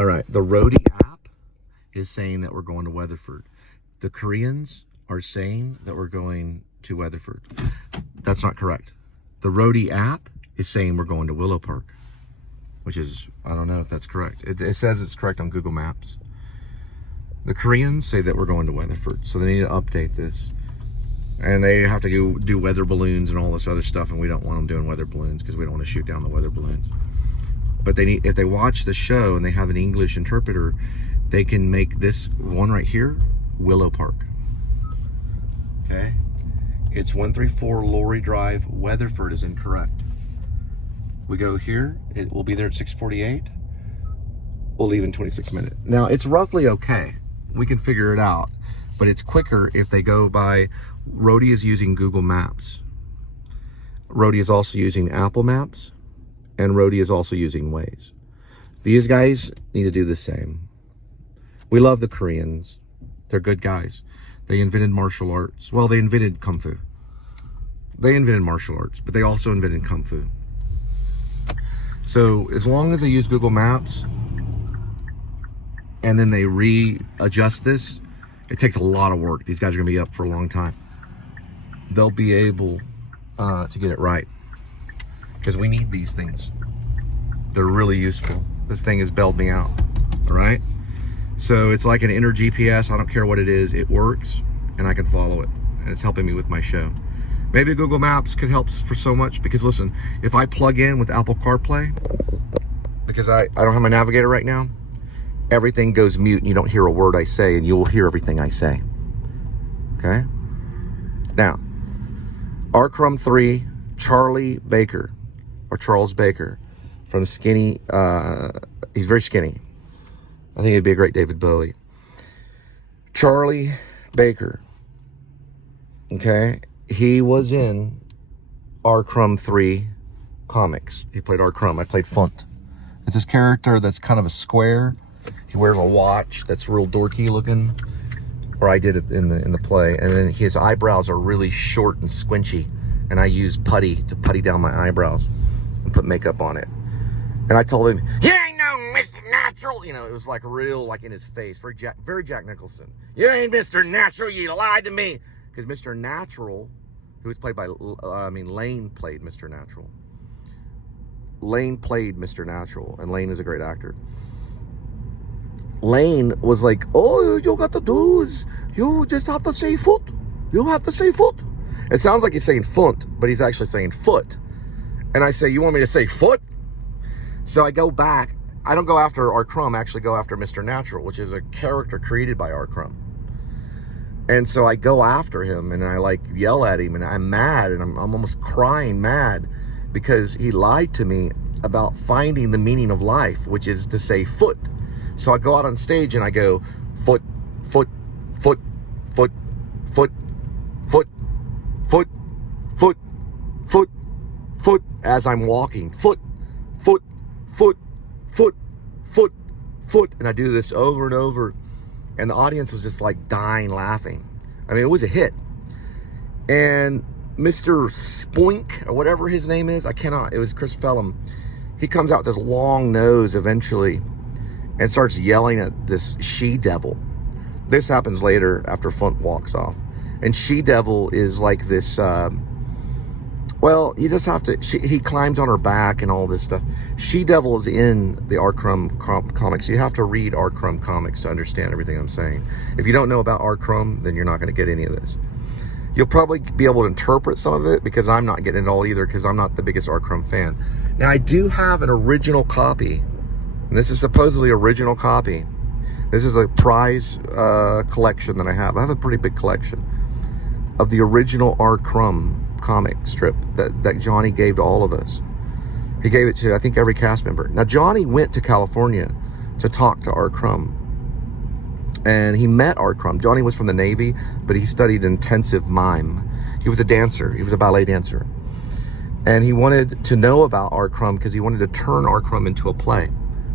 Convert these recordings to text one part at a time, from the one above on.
All right, the Roadie app is saying that we're going to Weatherford. The Koreans are saying that we're going to Weatherford. That's not correct. The Roadie app is saying we're going to Willow Park, which is, I don't know if that's correct. It says it's correct on Google Maps. The Koreans say that we're going to Weatherford, so they need to update this. And they have to do weather balloons and all this other stuff, and we don't want them doing weather balloons because we don't want to shoot down the weather balloons. But they need, if they watch the show and they have an English interpreter, they can make this one right here Willow Park. Okay? It's 134 Lorry Drive. Weatherford is incorrect. We go here. It will be there at 6:48. We'll leave in 26 minutes. Now, it's roughly okay. We can figure it out. But it's quicker if they go by, Roadie is using Google Maps. Roadie is also using Apple Maps. And Roadie is also using Waze. These guys need to do the same. We love the Koreans. They're good guys. They invented martial arts. Well, they invented Kung Fu. They invented martial arts, but they also invented Kung Fu. So as long as they use Google Maps and then they readjust this, it takes a lot of work. These guys are gonna be up for a long time. They'll be able to get it right, because we need these things. They're really useful. This thing has bailed me out, all right? So it's like an inner GPS. I don't care what it is, it works and I can follow it. And it's helping me with my show. Maybe Google Maps could help for so much, because listen, if I plug in with Apple CarPlay, because I don't have my navigator right now, everything goes mute and you don't hear a word I say, and you'll hear everything I say. Okay? Now, Crumb 3, Charlie Baker, or Charles Baker, from Skinny, he's very skinny. I think he'd be a great David Bowie. Charlie Baker, okay? He was in Crumb 3 comics. He played Crumb. I played Funt. It's this character that's kind of a square. He wears a watch that's real dorky looking. Or I did it in the play. And then his eyebrows are really short and squinchy. And I use putty to putty down my eyebrows and put makeup on it. And I told him, "You ain't no Mr. Natural." You know, it was like real, like in his face. Very Jack Nicholson. "You ain't Mr. Natural, you lied to me." Because Mr. Natural, who was played by, Lane played Mr. Natural. Lane played Mr. Natural, and Lane is a great actor. Lane was like, "Oh, you got to do is, you just have to say foot. You have to say foot." It sounds like he's saying funt, but he's actually saying foot. And I say, "You want me to say foot?" So I go back. I don't go after Crumb, I actually go after Mr. Natural, which is a character created by Crumb. And so I go after him and I like yell at him, and I'm mad, and I'm almost crying mad, because he lied to me about finding the meaning of life, which is to say foot. So I go out on stage and I go foot, foot, foot, foot, foot, foot, foot, foot, foot, foot, as I'm walking. Foot, foot, foot, foot, foot, foot. And I do this over and over. And the audience was just like dying laughing. I mean, it was a hit. And Mr. Spoink, or whatever his name is, it was Chris Fellum. He comes out with this long nose eventually and starts yelling at this she-devil. This happens later after Funt walks off. And she-devil is like this, well, you just have to, he climbs on her back and all this stuff. She-devil is in the Crumb comics. You have to read Crumb comics to understand everything I'm saying. If you don't know about Crumb, then you're not going to get any of this. You'll probably be able to interpret some of it, because I'm not getting it all either, because I'm not the biggest Crumb fan. Now, I do have an original copy, and this is supposedly original copy. This is a prize collection that I have. I have a pretty big collection of the original Crumb comic strip that Johnny gave to all of us. He gave it to, I think, every cast member. Now, Johnny went to California to talk to Crumb, and he met Crumb. Johnny was from the Navy, but he studied intensive mime. He was a dancer. He was a ballet dancer. And he wanted to know about Crumb because he wanted to turn Crumb into a play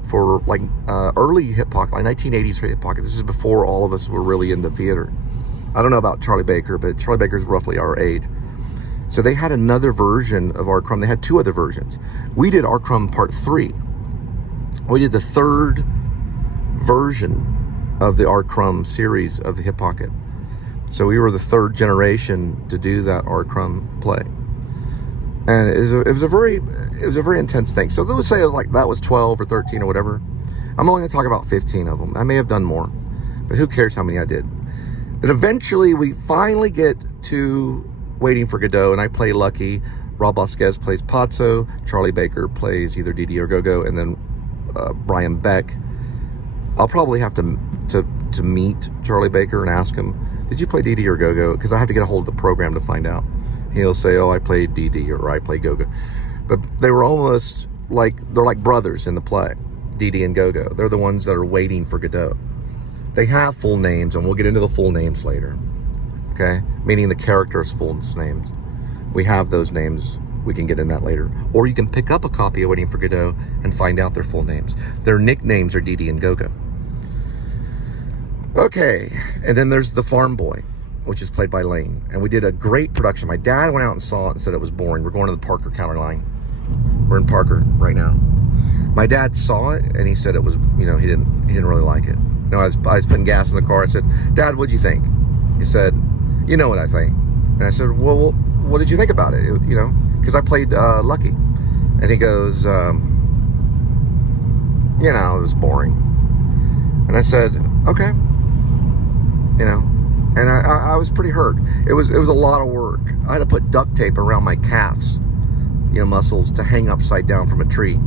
for like early hip hop, like 1980s hip hop. This is before all of us were really into theater. I don't know about Charlie Baker, but Charlie Baker's roughly our age. So they had another version of Crumb. They had two other versions. We did Crumb Part 3. We did the third version of the Art Crumb series of the Hip Pocket. So we were the third generation to do that Art Crumb play. And it was a very intense thing. So let's say that was 12 or 13 or whatever. I'm only going to talk about 15 of them. I may have done more, but who cares how many I did. Then eventually we finally get to Waiting for Godot, and I play Lucky. Rob Vasquez plays Pazzo. Charlie Baker plays either Didi or Go-Go, and then Brian Beck. I'll probably have to meet Charlie Baker and ask him, did you play Didi or Go-Go? Because I have to get a hold of the program to find out. He'll say, oh, I played Didi or I played Go-Go. But they were almost they're like brothers in the play, Didi and Go-Go. They're the ones that are waiting for Godot. They have full names, and we'll get into the full names later. Okay? Meaning the characters' full names. We have those names. We can get in that later. Or you can pick up a copy of Waiting for Godot and find out their full names. Their nicknames are Didi and Go-Go. Okay, and then there's the Farm Boy, which is played by Lane. And we did a great production. My dad went out and saw it and said it was boring. We're going to the Parker counter line. We're in Parker right now. My dad saw it and he said it was, he didn't really like it. I was putting gas in the car. I said, Dad, what'd you think? He said, you know what I think. And I said, well, what did you think about it? Because I played Lucky. And he goes, it was boring. And I said, okay. And I was pretty hurt. It was a lot of work. I had to put duct tape around my calves, muscles to hang upside down from a tree.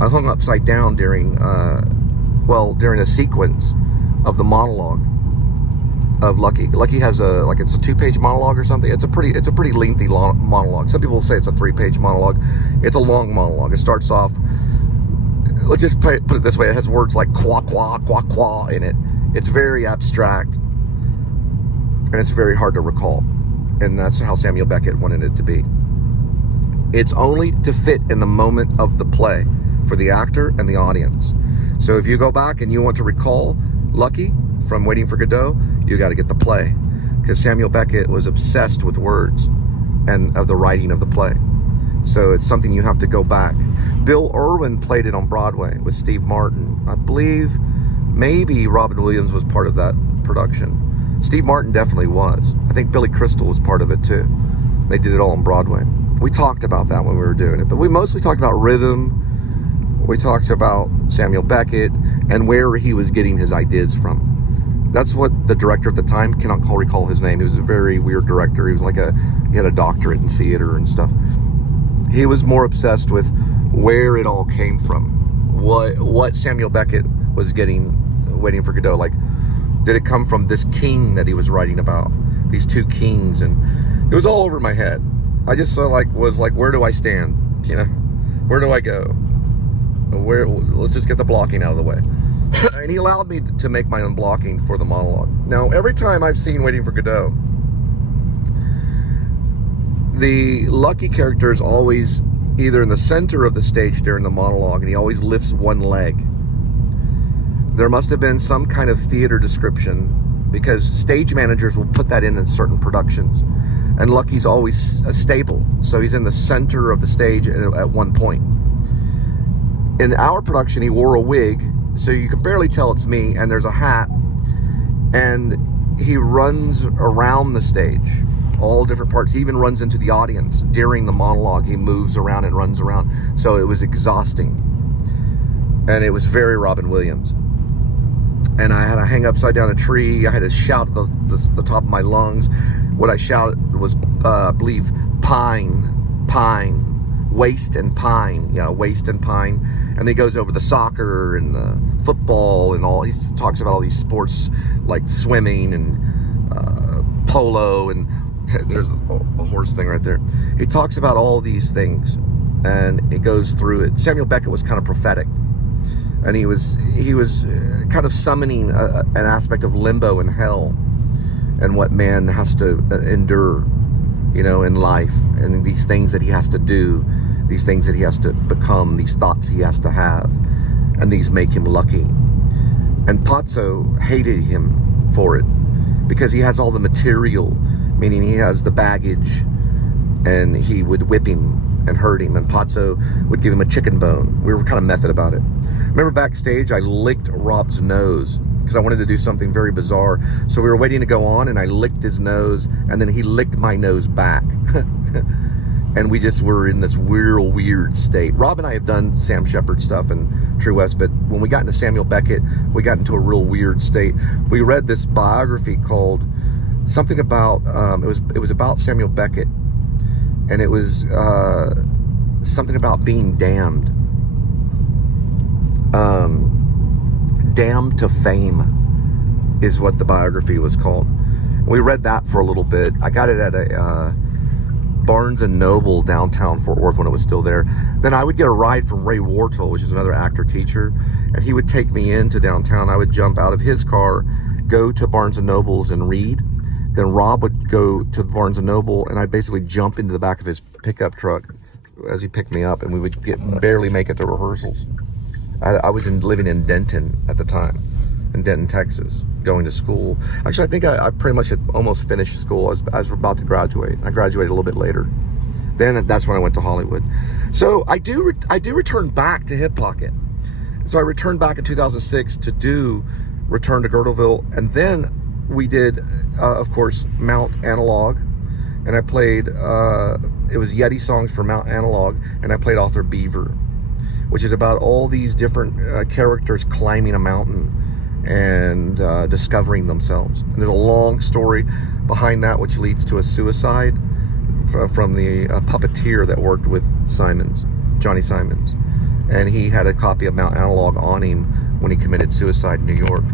I hung upside down during a sequence of the monologue of Lucky. Lucky has it's a 2-page monologue or something. It's a pretty lengthy monologue. Some people say it's a 3-page monologue. It's a long monologue. It starts off, let's just put it this way. It has words like qua, qua, qua, qua in it. It's very abstract, and it's very hard to recall. And that's how Samuel Beckett wanted it to be. It's only to fit in the moment of the play for the actor and the audience. So if you go back and you want to recall Lucky from Waiting for Godot, you got to get the play, because Samuel Beckett was obsessed with words and of the writing of the play. So it's something you have to go back. Bill Irwin played it on Broadway with Steve Martin. I believe maybe Robin Williams was part of that production. Steve Martin definitely was. I think Billy Crystal was part of it too. They did it all on Broadway. We talked about that when we were doing it, but we mostly talked about rhythm. We talked about Samuel Beckett and where he was getting his ideas from. That's what the director at the time, cannot recall his name. He was a very weird director. He was he had a doctorate in theater and stuff. He was more obsessed with where it all came from. What Samuel Beckett was getting, Waiting for Godot. Did it come from this king that he was writing about? These two kings, and it was all over my head. I just was where do I stand? Where do I go? Let's just get the blocking out of the way. And he allowed me to make my own blocking for the monologue. Now, every time I've seen Waiting for Godot, the Lucky character is always either in the center of the stage during the monologue, and he always lifts one leg. There must have been some kind of theater description, because stage managers will put that in certain productions. And Lucky's always stable, so he's in the center of the stage at one point. In our production, he wore a wig, so you can barely tell it's me, and there's a hat, and he runs around the stage, all different parts. He even runs into the audience during the monologue. He moves around and runs around, so it was exhausting, and it was very Robin Williams. And I had to hang upside down a tree. I had to shout at the top of my lungs. What I shouted was, I believe, pine, waste and pine. Yeah, waste and pine. And then he goes over the soccer and the football and all. He talks about all these sports like swimming and polo, and there's a horse thing right there. He talks about all these things, and it goes through it. Samuel Beckett was kind of prophetic. And he was kind of summoning an aspect of limbo and hell, and what man has to endure, in life, and these things that he has to do, these things that he has to become, these thoughts he has to have, and these make him lucky. And Pazzo hated him for it, because he has all the material, meaning he has the baggage, and he would whip him and hurt him, and Pazzo would give him a chicken bone. We were kind of method about it. Remember backstage, I licked Rob's nose because I wanted to do something very bizarre. So we were waiting to go on, and I licked his nose, and then he licked my nose back. And we just were in this weird state. Rob and I have done Sam Shepard stuff and True West, but when we got into Samuel Beckett, we got into a real weird state. We read this biography called something about, it was about Samuel Beckett, and it was something about being damned. Damned to Fame is what the biography was called. We read that for a little bit. I got it at a Barnes and Noble downtown Fort Worth when it was still there. Then I would get a ride from Ray Wartle, which is another actor teacher, and he would take me into downtown. I would jump out of his car, go to Barnes and Noble's and read. Then Rob would go to Barnes and Noble, and I'd basically jump into the back of his pickup truck as he picked me up, and we would barely make it to rehearsals. I was living in Denton at the time, in Denton, Texas, going to school. Actually, I think I pretty much had almost finished school. I was about to graduate. I graduated a little bit later. Then that's when I went to Hollywood. So I do return back to Hip Pocket. So I returned back in 2006 to do Return to Girdleville, and then we did, of course, Mount Analog, and I played. It was Yeti songs for Mount Analog, and I played Author Beaver, which is about all these different characters climbing a mountain and discovering themselves. And there's a long story behind that, which leads to a suicide from the puppeteer that worked with Simons, Johnny Simons. And he had a copy of Mount Analog on him when he committed suicide in New York.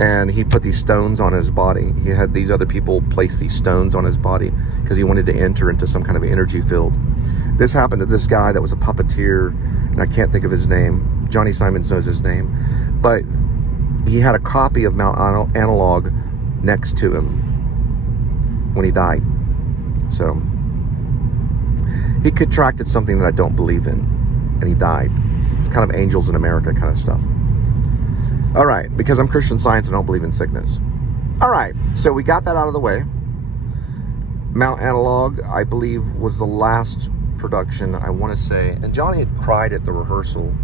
And he put these stones on his body. He had these other people place these stones on his body because he wanted to enter into some kind of energy field. This happened to this guy that was a puppeteer, and I can't think of his name. Johnny Simons knows his name. But he had a copy of Mount Analog next to him when he died. So he contracted something that I don't believe in, and he died. It's kind of Angels in America kind of stuff. All right, because I'm Christian Science, I don't believe in sickness. All right, so we got that out of the way. Mount Analog, I believe, was the last production, I want to say. And Johnny had cried at the rehearsal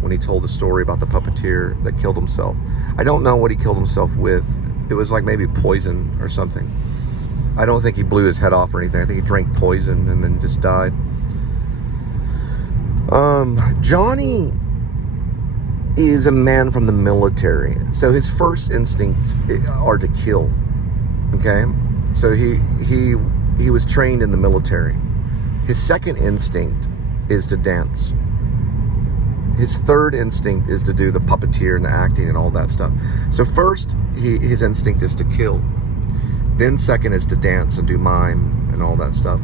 when he told the story about the puppeteer that killed himself. I don't know what he killed himself with. It was like maybe poison or something. I don't think he blew his head off or anything. I think he drank poison and then just died. Johnny is a man from the military, so his first instincts are to kill. Okay, so he was trained in the military. His second instinct is to dance. His third instinct is to do the puppeteer and the acting and all that stuff. So first, his instinct is to kill. Then second is to dance and do mime and all that stuff.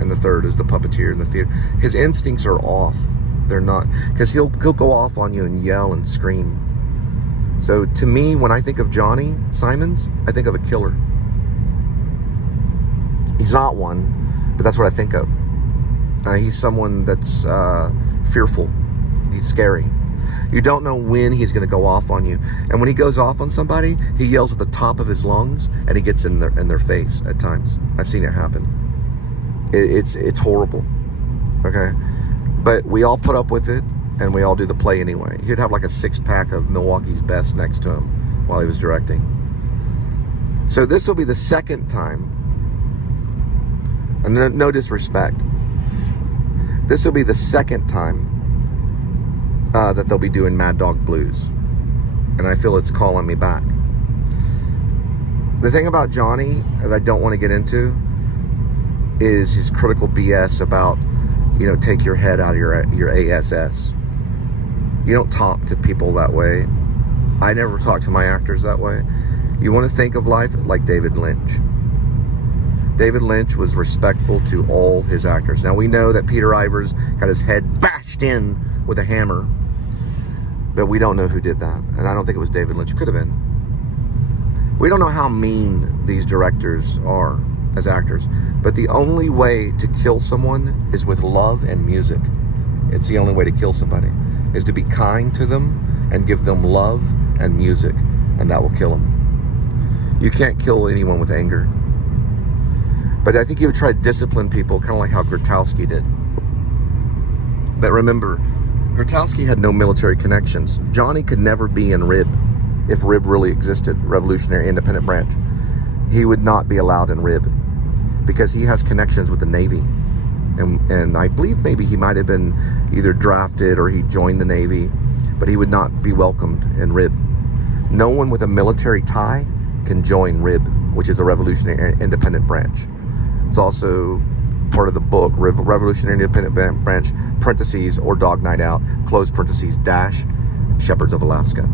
And the third is the puppeteer and the theater. His instincts are off. They're not, because he'll go off on you and yell and scream. So to me, when I think of Johnny Simons, I think of a killer. He's not one, but that's what I think of. He's someone that's fearful. He's scary. You don't know when he's going to go off on you. And when he goes off on somebody, he yells at the top of his lungs, and he gets in their face at times. I've seen it happen. It's horrible. Okay? But we all put up with it, and we all do the play anyway. He'd have like a 6-pack of Milwaukee's Best next to him while he was directing. So this will be the second time, and no disrespect, this will be the second time that they'll be doing Mad Dog Blues. And I feel it's calling me back. The thing about Johnny that I don't want to get into is his critical BS about, take your head out of your ASS. You don't talk to people that way. I never talk to my actors that way. You want to think of life like David Lynch. David Lynch was respectful to all his actors. Now we know that Peter Ivers got his head bashed in with a hammer, but we don't know who did that. And I don't think it was David Lynch. Could have been. We don't know how mean these directors are as actors, but the only way to kill someone is with love and music. It's the only way to kill somebody, is to be kind to them and give them love and music, and that will kill them. You can't kill anyone with anger. But I think he would try to discipline people, kind of like how Grotowski did. But remember, Grotowski had no military connections. Johnny could never be in RIB. If RIB really existed, Revolutionary Independent Branch, he would not be allowed in RIB because he has connections with the Navy. And I believe maybe he might have been either drafted or he joined the Navy, but he would not be welcomed in RIB. No one with a military tie can join RIB, which is a Revolutionary Independent Branch. It's also part of the book, Revolutionary Independent Branch, parentheses, or Dog Night Out, close parentheses, dash, Shepherds of Alaska.